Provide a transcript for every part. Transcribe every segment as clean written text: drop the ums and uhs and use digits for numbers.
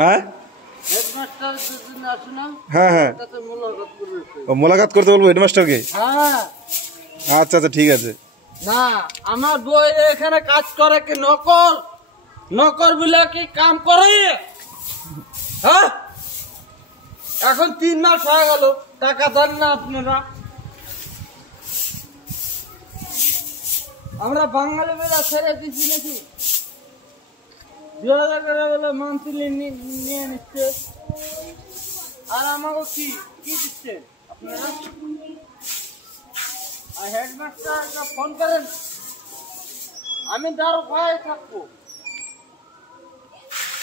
হ্যাঁ হ্যাঁ হ্যাঁ মোলাকাত করতে বলবো হেডমাস্টারকে। আচ্ছা আচ্ছা ঠিক আছে। না আমার বই এখানে কাজ করে কি নকল নকল বলে কি কাম করে? হ্যাঁ এখন 3 মাস হয়ে গেল টাকা দেন না আপনারা। আমরা বাঙালি বেলা ছেড়ে দিচ্ছি নাকি? 2000 টাকা বলে মান্থলি নিয়ে নিচ্ছে আর আমাকে কি কি দিচ্ছে আপনারা? আর হেডমাস্টার ফোন করেন, আমি দাঁড়ো ভয় থাকবো।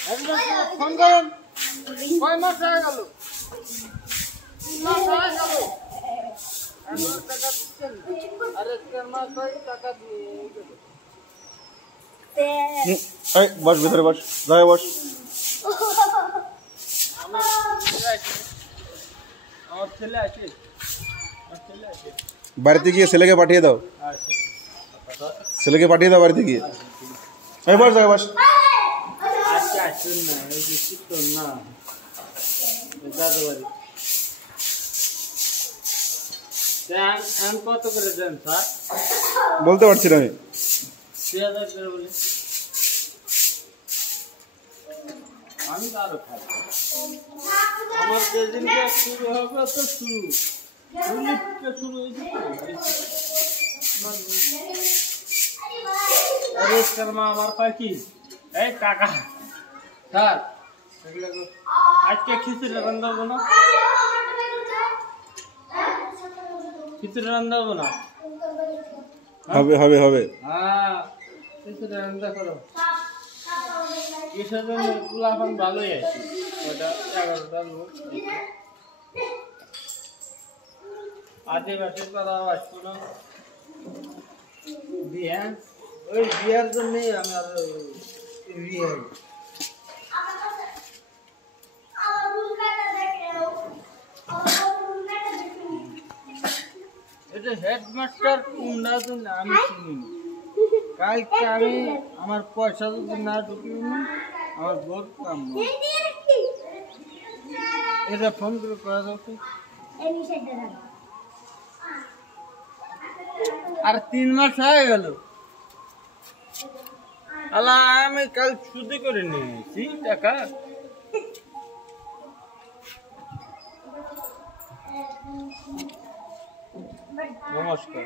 হেডমাস্টার ফোন করেন, কয় মাস হয়ে গেল? 3 মাস হয়ে গেল। এখন টাকা দিচ্ছেন আর 1 মাস হয় টাকা দিয়ে বস ভিতরে বস, যাই বস। আমার ছেলে আছে, বাড়িতে গিয়ে ছেলেকে পাঠিয়ে দাও। ছেলেকে পাঠিয়ে দাও বাড়িতে গিয়ে। বস যাই বস। আচ্ছা আসুন না, এই যে শীতল না দাদু বাড়ি কত করে দেন স্যার? বলতে পারছি না আমি। 3000 করে বলে আমি তো আরো খাই। আমার যেদিনকে শুরু হবে তো শুরু শুরু হয়েছে। মা আমার পায় কি এই টাকা স্যার আজকে খিচুড়ি রান্নাবো না, খিচুড়ি রান্নাবো না। হবে হবে হবে। হ্যাঁ খিচুড়ি রান্না করো। কিসের জন্য এখন ভালোই আছে, ওটা 11টা লোক আদিবাসী করা আসতো না বিয়ে, ওই বিয়ের জন্যই আমার বিয়ে। এটা হেডমাস্টার কোনটা জন্য আমি চিনি না। কালকে আমি আমার পয়সা যদি না ঢুকি আমার বহুত কাম। এটা ফোন করে করা যাচ্ছে আর 3 মাস হয়ে গেল। আল্লাহ আমি কাল সুদি করে নিয়েছি টাকা। নমস্কার।